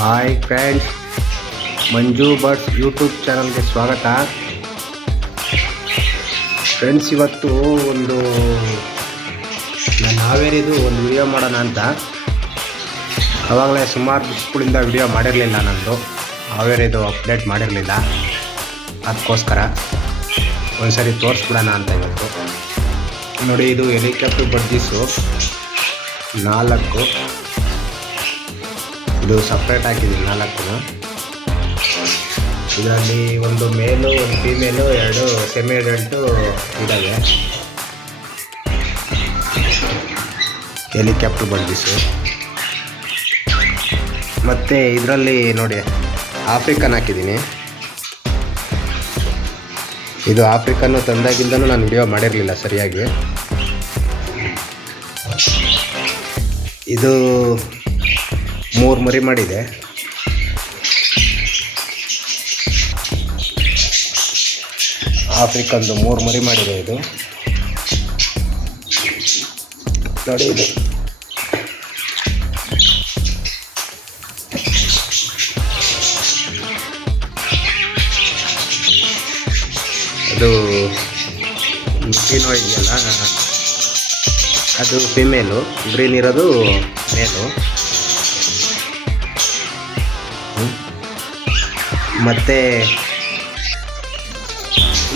Hi friends, ಮಂಜು birds YouTube ಚಾನಲ್ಗೆ ಸ್ವಾಗತ. Friends, ಇವತ್ತು ನಾನು ಹಾವೇರಿದು ಒಂದು ವಿಡಿಯೋ ಮಾಡೋಣ ಅಂತ. ಆವಾಗಲೇ ಸುಮಾರು ದಿವಸಗಳಿಂದ ವಿಡಿಯೋ ಮಾಡಿರಲಿಲ್ಲ, ನಂದು ಹಾವೇರಿದು ಅಪ್ಡೇಟ್ ಮಾಡಿರಲಿಲ್ಲ. ಅದಕ್ಕೋಸ್ಕರ ಒಂದ್ಸರಿ ತೋರಿಸ್ಬಿಡೋಣ ಅಂತ ಇವತ್ತು. ನೋಡಿ, ಇದು ಹೆಲಿಕಾಪ್ಟರ್ ಬಡ್ಜೀಸು 4. ಇದು ಸಪ್ರೇಟ್ ಹಾಕಿದ್ದೀನಿ 4. ಇದರಲ್ಲಿ ಒಂದು ಮೇಲು, ಒಂದು ಫೀಮೇಲು, 2 ಸೆಮಿ ಅಡಲ್ಟು ಇದ್ದಾವೆ. Helicopter budgies. ಮತ್ತು ಇದರಲ್ಲಿ ನೋಡಿ ಆಫ್ರಿಕನ್ ಹಾಕಿದ್ದೀನಿ. ಇದು ಆಫ್ರಿಕನ್ನು ತಂದಾಗಿಂದನೂ ನಾನು ವಿಡಿಯೋ ಮಾಡಿರಲಿಲ್ಲ ಸರಿಯಾಗಿ. ಇದು 3 ಮರಿ ಮಾಡಿದೆ. ಆಫ್ರಿಕನ್ದು 3 ಮರಿ ಮಾಡಿದೆ. ಇದು ನೋಡಿ, ಅದು ನುಗ್ಗಿನೋ ಇದೆಯಲ್ಲ, ಅದು ಫಿಮೇಲು, ಗ್ರೀನ್ ಇರೋದು ಮೇಲು. ಮತ್ತು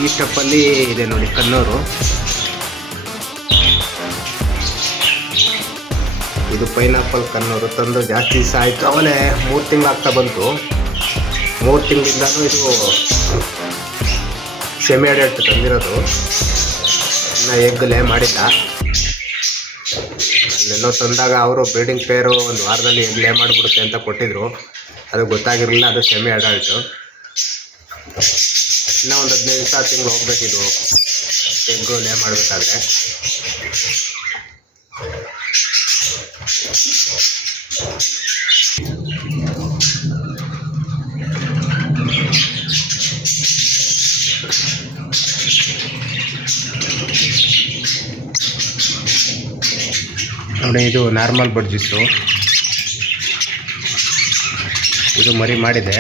ಈ ಸ್ಟೆಪ್ಪಲ್ಲಿ ಇದೆ ನೋಡಿ ಕನ್ನೂರು. ಇದು ಪೈನಾಪಲ್ ಕನ್ನೂರು ತಂದು ಜಾಸ್ತಿ ದಿವಸ ಆಯಿತು. ಅವಲೇ 3 ತಿಂಗಳಾಗ್ತಾ ಬಂತು. 3 ತಿಂಗಳಿಂದನೂ ಇದು ಸೆಮಿ ಅಡಲ್ಟ್ ತಂದಿರೋದು. ಇನ್ನು ಎಗ್ಗಲೇ ಮಾಡಿಲ್ಲ. ಅಲ್ಲೆಲ್ಲೋ ತಂದಾಗ ಅವರು ಬ್ರೀಡಿಂಗ್ ಪೇರು 1 ವಾರದಲ್ಲಿ ಎಗ್ಲೇ ಮಾಡಿಬಿಡುತ್ತೆ ಅಂತ ಕೊಟ್ಟಿದ್ರು. ಅದು ಗೊತ್ತಾಗಿರಲಿಲ್ಲ, ಅದು ಸೆಮಿ ಅಡಲ್ಟು. ಇನ್ನೂ ಒಂದು 15 ದಿವಸ ತಿಂಗಳು ಹೋಗ್ಬೇಕಿದು ಎಗ್ಗು ಲೇ ಮಾಡಬೇಕಾದ್ರೆ. ನೋಡಿ, ಇದು ನಾರ್ಮಲ್ ಬಡ್ಜೀಸು. ಇದು ಮರಿ ಮಾಡಿದೆ.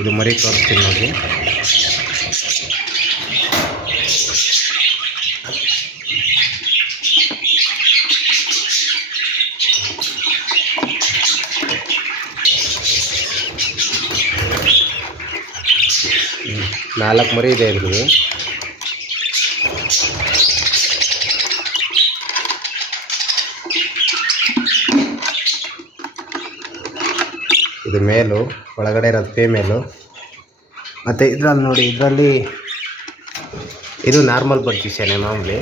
ಇದು ಮರಿ ತೋರಿಸ್ತೀನಿ ನೋಡಿ. ನಾಲ್ಕು ಮರಿ ಇದೆ ಇದ್ರದ್ದು. ಇದು ಮೇಲು, ಒಳಗಡೆ ಇರೋದು ಫೀಮೇಲು. ಮತ್ತು ಇದರಲ್ಲಿ ನೋಡಿ, ಇದರಲ್ಲಿ ಇದು ನಾರ್ಮಲ್ ಬಡ್ಜೀಸೇನೆ ಮಾಮೂಲಿ.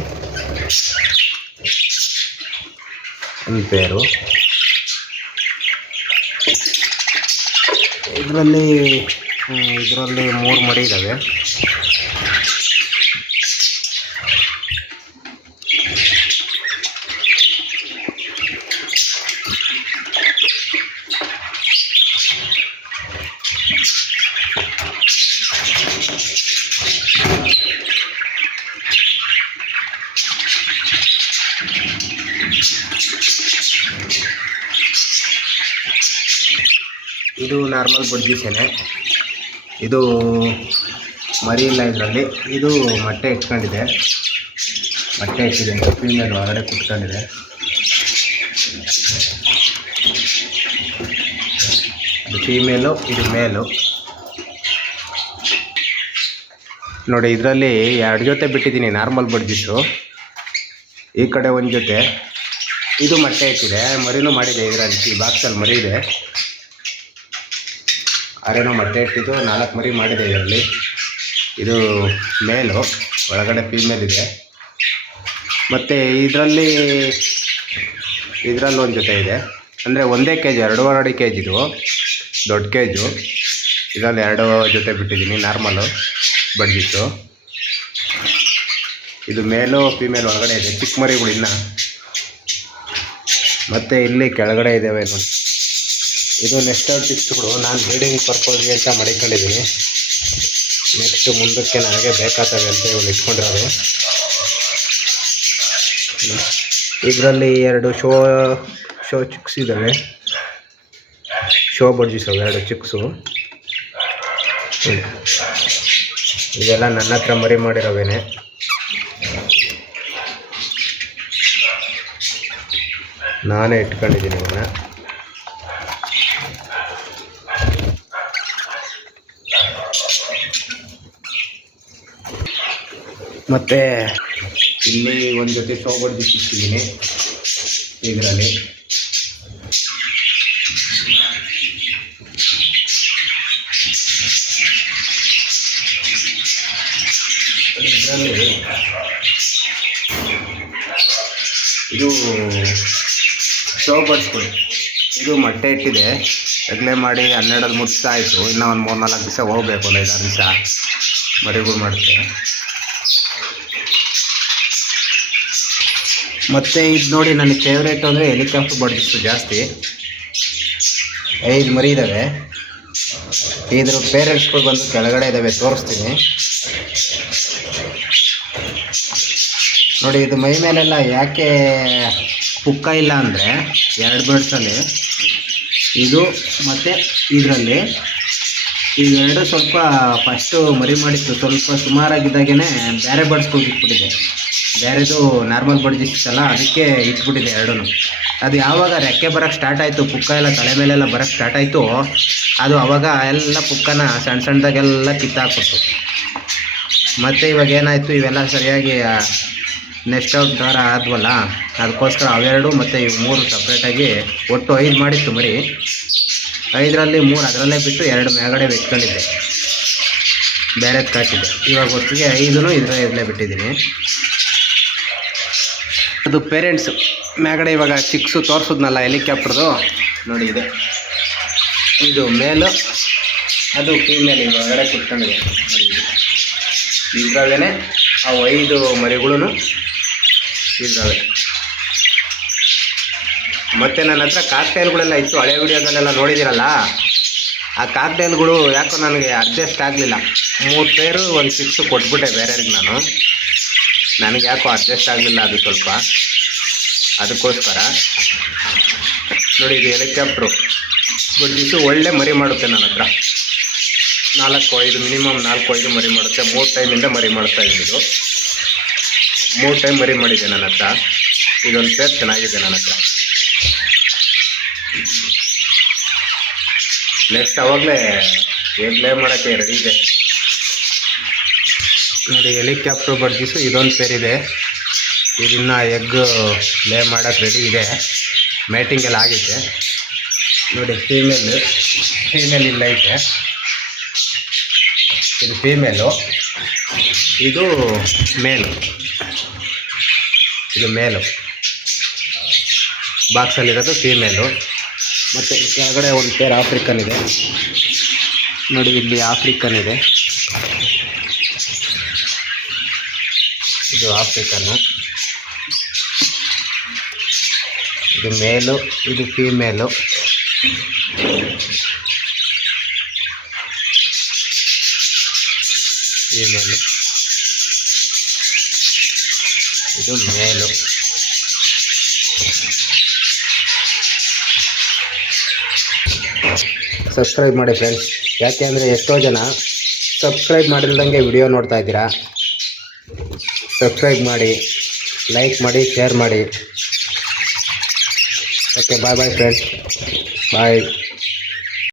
ಒಂದು ಪೇರು. ಇದರಲ್ಲಿ 3 ಮರಿ ಇದ್ದಾವೆ. ಇದು ನಾರ್ಮಲ್ ಬಡ್ಜೀಸೇನೆ. ಇದು ಮರಿ ಇಲ್ಲ ಇದರಲ್ಲಿ. ಇದು ಮೊಟ್ಟೆ ಇಟ್ಕೊಂಡಿದೆ. ಮೊಟ್ಟೆ ಇಟ್ಟಿದೆ. ಫೀಮೇಲ್ ಹೊರಗಡೆ ಕುತ್ಕೊಂಡಿದೆ. ಇದು ಫೀಮೇಲು, ಇದು ಮೇಲು. ನೋಡಿ, ಇದರಲ್ಲಿ 2 ಜೊತೆ ಬಿಟ್ಟಿದ್ದೀನಿ ನಾರ್ಮಲ್ ಬಡ್ಜೀಸು. ಈ ಕಡೆ 1 ಜೊತೆ. ಇದು ಮೊಟ್ಟೆ ಇಟ್ಟಿದೆ. ಮರಿನೂ ಮಾಡಿದೆ ಇದರಲ್ಲಿ. ಈ ಬಾಕ್ಸಲ್ಲಿ ಮರಿ ಇದೆ. ಆರೇನೋ ಮೊಟ್ಟೆ ಇಟ್ಟಿದ್ದು 4 ಮರಿ ಮಾಡಿದೆ ಇದರಲ್ಲಿ. ಇದು ಮೇಲು, ಒಳಗಡೆ ಫೀಮೇಲ್ ಇದೆ. ಮತ್ತು ಇದರಲ್ಲಿ 1 ಜೊತೆ ಇದೆ. ಅಂದರೆ ಒಂದೇ KG, 2.5 KG ಇದು ದೊಡ್ಡ ಕೇಜು. ಇದರಲ್ಲಿ 2 ಜೊತೆ ಬಿಟ್ಟಿದ್ದೀನಿ ನಾರ್ಮಲು ಬಡ್ಜೀಸು. ಇದು ಮೇಲು, ಫೀಮೇಲ್ ಒಳಗಡೆ ಇದೆ. ಚಿಕ್ಕ ಮರಿಗಳು ಇನ್ನು. ಮತ್ತು ಇಲ್ಲಿ ಕೆಳಗಡೆ ಇದ್ದಾವೆ ನೋಡಿ. ಇದು ನೆಸ್ಟೆಡ್ ಚಿಕ್ಸ್ಗಳು. ನಾನು ಬ್ರೀಡಿಂಗ್ ಪರ್ಪಸ್ಗೆ ಅಂತ ಮಡಿಕೊಂಡಿದ್ದೀನಿ. ನೆಕ್ಸ್ಟ್ ಮುಂದಕ್ಕೆ ನನಗೆ ಬೇಕಾಗ್ತವೆ ಅಂತ ಇವ್ನು ಇಟ್ಕೊಂಡಿರೋದು. ಇದರಲ್ಲಿ 2 ಶೋ ಚಿಕ್ಸ್ ಇದ್ದಾವೆ, ಶೋ ಬಡ್ಜಿಸವು 2 ಚಿಕ್ಸು. ಇದೆಲ್ಲ ನನ್ನ ಹತ್ರ ಮರಿ ಮಾಡಿರೋವೇನೆ. ನಾನೇ ಇಟ್ಕೊಂಡಿದ್ದೀನಿ ಇವನ್ನ. ಮತ್ತು ಇಲ್ಲಿ ಒಂದು ಜೊತೆ ಶೋ ಬಡ್ಜಿ ಸಿಕ್ಕಿದ್ದೀನಿ ಇದರಲ್ಲಿ. ಇದು ಶೋ ಬಡ್ಸ್ಗಳು, ಇದು ಮೊಟ್ಟೆ ಇಟ್ಟಿದೆ. ಎಗ್ಲೆ ಮಾಡಿ 12 ಮುಗಿಸ್ತಾ ಆಯಿತು. ಇನ್ನೂ ಒಂದು 3-4 ದಿವಸ ಹೋಗಬೇಕು, ಒಂದು 5-6 ದಿವಸ ಮರಿಗಳು ಮಾಡುತ್ತೆ. ಮತ್ತು ಇದು ನೋಡಿ, ನನಗೆ ಫೇವ್ರೇಟ್ ಅಂದರೆ ಹೆಲಿಕಾಪ್ಟರ್ ಬಡ್ಜಿಸ್ತು ಜಾಸ್ತಿ. 5 ಮರಿ ಇದ್ದಾವೆ. ಇದ್ರ ಪೇರೆಂಟ್ಸ್ಗಳು ಬಂದು ಕೆಳಗಡೆ ಇದ್ದಾವೆ, ತೋರಿಸ್ತೀನಿ ನೋಡಿ. ಇದು ಮೈ ಮೇಲೆಲ್ಲ ಯಾಕೆ ಪುಕ್ಕ ಇಲ್ಲ ಅಂದರೆ 2 ಬರ್ಡ್ಸಲ್ಲಿ ಇದು ಮತ್ತು ಇದರಲ್ಲಿ ಇವೆರಡು ಸ್ವಲ್ಪ ಫಸ್ಟು ಮರಿ ಮಾಡಿತ್ತು. ಸ್ವಲ್ಪ ಸುಮಾರಾಗಿದ್ದಾಗೇ ಬೇರೆ ಬರ್ಡ್ಸ್ಗಳು ಇಟ್ಬಿಟ್ಟಿದೆ. ಬೇರೆದು ನಾರ್ಮಲ್ ಬಡ್ಜಿ ಇತ್ತಲ್ಲ, ಅದಕ್ಕೆ ಇಟ್ಬಿಟ್ಟಿದೆ 2. ಅದು ಯಾವಾಗ ರೆಕ್ಕೆ ಬರೋಕ್ಕೆ ಸ್ಟಾರ್ಟ್ ಆಯಿತು, ಪುಕ್ಕ ಎಲ್ಲ ತಲೆ ಮೇಲೆಲ್ಲ ಬರೋಕ್ಕೆ ಸ್ಟಾರ್ಟ್ ಆಯಿತು, ಅದು ಅವಾಗ ಎಲ್ಲ ಪುಕ್ಕನ ಸಣ್ಣದಾಗೆಲ್ಲ ಕಿತ್ತಾಕ್ಬಿಟ್ಟು. ಮತ್ತು ಇವಾಗ ಏನಾಯಿತು, ಇವೆಲ್ಲ ಸರಿಯಾಗಿ ನೆಕ್ಸ್ಟ್ ಔಟ್ ಥರ ಆದ್ವಲ್ಲ, ಅದಕ್ಕೋಸ್ಕರ ಅವೆರಡು ಮತ್ತು ಇವು 3 ಸಪ್ರೇಟಾಗಿ ಒಟ್ಟು 5 ಮಾಡಿತ್ತು ಮರಿ. 5ರಲ್ಲಿ 3 ಅದರಲ್ಲೇ ಬಿಟ್ಟು 2 ಮೇಗಡೆ ಬೆಚ್ಕೊಂಡಿದ್ದೆ, ಬೇರೆ ಕಾಟಿದೆ. ಇವಾಗ ಒಟ್ಟಿಗೆ 5 ಇದರಲ್ಲೇ ಬಿಟ್ಟಿದ್ದೀನಿ. ಅದು ಪೇರೆಂಟ್ಸು ಮೇಗಡೆ ಇವಾಗ ಚಿಕ್ಸು ತೋರಿಸಿದ್ನಲ್ಲ ಹೆಲಿಕಾಪ್ಟರ್ದು ನೋಡಿ, ಇದೆ ಇದು ಮೇಲು, ಅದು ಫೀಮೇಲ್. ಇದು ಹೊರಗಡೆ ಕುತ್ಕೊಂಡಿದೆ ನೋಡಿ. ಇದರಲ್ಲೇ ಅವು 5 ಮರಿಗಳೂ ಇದ್ದಾವೆ. ಮತ್ತು ನನ್ನ ಹತ್ರ ಕಾಕ್ಟೈಲ್ಗಳೆಲ್ಲ ಇತ್ತು, ಹಳೆ ವಿಡಿಯೋದಲ್ಲೆಲ್ಲ ನೋಡಿದ್ದೀರಲ್ಲ. ಆ ಕಾಕ್ಟೈಲ್ಗಳು ಯಾಕೋ ನನಗೆ ಅಡ್ಜಸ್ಟ್ ಆಗಲಿಲ್ಲ. 3 ಪೇರು 1 ಚಿಕ್ಸು ಕೊಟ್ಬಿಟ್ಟೆ ಬೇರೆಯವ್ರಿಗೆ ನಾನು. ನನಗೆ ಯಾಕೋ ಅಡ್ಜಸ್ಟ್ ಆಗಲಿಲ್ಲ ಅದು ಸ್ವಲ್ಪ, ಅದಕ್ಕೋಸ್ಕರ ನೋಡಿ. ಇದು ಹೆಲಿಕಾಪ್ಟ್ರು ಬಡ್ಜಿಸು ಒಳ್ಳೆ ಮರಿ ಮಾಡುತ್ತೆ ನನ್ನ ಹತ್ರ. 4-5 ಮಿನಿಮಮ್ 4-5 ಮರಿ ಮಾಡುತ್ತೆ. 3 ಟೈಮಿಂದ ಮರಿ ಮಾಡ್ತಾ ಇದ್ದಿದ್ದು. 3 ಟೈಮ್ ಮರಿ ಮಾಡಿದೆ ನನ್ನ ಹತ್ರ. ಇದೊಂದು ಪೇರ್ ಚೆನ್ನಾಗಿದೆ ನನ್ನ ಹತ್ರ. ನೆಕ್ಸ್ಟ್ ಅವಾಗಲೇ ಎಗ್ ಲೇ ಮಾಡೋಕ್ಕೆ ರೆಡಿ ಇದೆ ನೋಡಿ. ಹೆಲಿಕಾಪ್ಟರ್ ಬಡ್ಜಿಸು ಇದೊಂದು ಪೇರ್ ಇದೆ. ಇದನ್ನು ಎಗ್ ಲೇ ಮಾಡೋಕ್ಕೆ ರೆಡಿ ಇದೆ. ಮೇಟಿಂಗ್ ಎಲ್ಲ ಆಗಿದೆ ನೋಡಿ. ಫೀಮೇಲ್ ಇಲ್ಲ ಐತೆ. ಇದು ಫೀಮೇಲು, ಇದು ಮೇಲು. ಇದು ಮೇಲು, ಬಾಕ್ಸಲ್ಲಿರೋದು ಫೀಮೇಲು. ಮತ್ತು ಕೆಳಗಡೆ ಒಂದು ಪೇರ್ ಆಫ್ರಿಕನ್ ಇದೆ ನೋಡಿ. ಇಲ್ಲಿ ಆಫ್ರಿಕನ್ ಇದೆ, ಇದು ಆಫ್ರಿಕನ್ನು. ಇದು ಮೇಲು, ಇದು ಫೀಮೇಲು. ಫೀಮೇಲು, ಇದು ಮೇಲು. ಸಬ್ಸ್ಕ್ರೈಬ್ ಮಾಡಿ ಫ್ರೆಂಡ್ಸ್. ಯಾಕೆ ಅಂದರೆ ಎಷ್ಟೋ ಜನ ಸಬ್ಸ್ಕ್ರೈಬ್ ಮಾಡಿಲ್ದಂಗೆ ವಿಡಿಯೋ ನೋಡ್ತಾ ಇದ್ದೀರಾ. ಸಬ್ಸ್ಕ್ರೈಬ್ ಮಾಡಿ, ಲೈಕ್ ಮಾಡಿ, ಶೇರ್ ಮಾಡಿ. ಓಕೆ, ಬಾಯ್ ಫ್ರೆಂಡ್ಸ್, ಬಾಯ್.